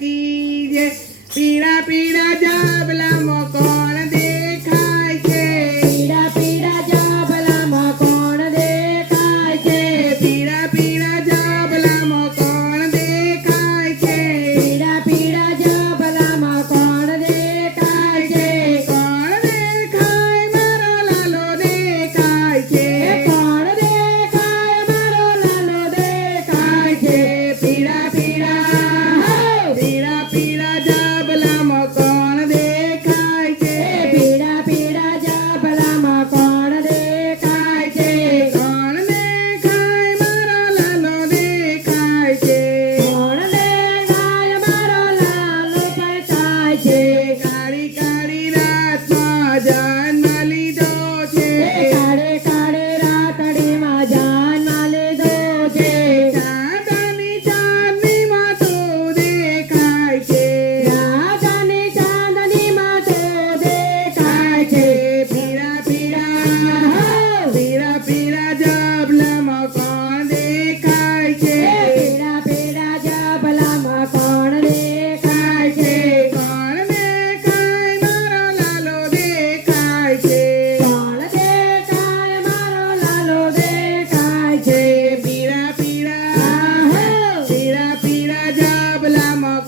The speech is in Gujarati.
કી જય પીળા પીળા જાબલામાં કોણ દેખાય છે પીળા પીળા જાબલામાં કોણ દેખાય છે પીળા પીળા જાબલામાં કોણ દેખાય છે પીળા પીળા જાબલામાં કોણ દેખાય છે કોણ દેખાય મારો લાલો દેખાય છે કોણ દેખાય મારો લાલો દેખાય છે પીળા પીળા જાબલામાં કોણ દેખાય છે પીળા પીળા જાબલામાં કોણ દેખાય છે કોણ દેખાય મારો લાલો દેખાય છે કોણ દેખાય મારો લાલો દેખાય છે કાળી કાળી રાતમાં જાનમાં લીધો છે કાળે કાળે રાતડીમાં જાનમાં લીધો છે ચાંદની ચાંદનીમાં તું દેખાય છે રાજાની ચાંદનીમાં તો દેખાય છે પીળા પીળા જાબલામાં કોણ દેખાય છે પીળા પીળા જાબલામાં કોણ દેખાય છે કોણ દેખાય મારો લાલો દેખાય છે કોણ દેખાય મારો લાલો દેખાય છે પીળા પીળા જાબલામાં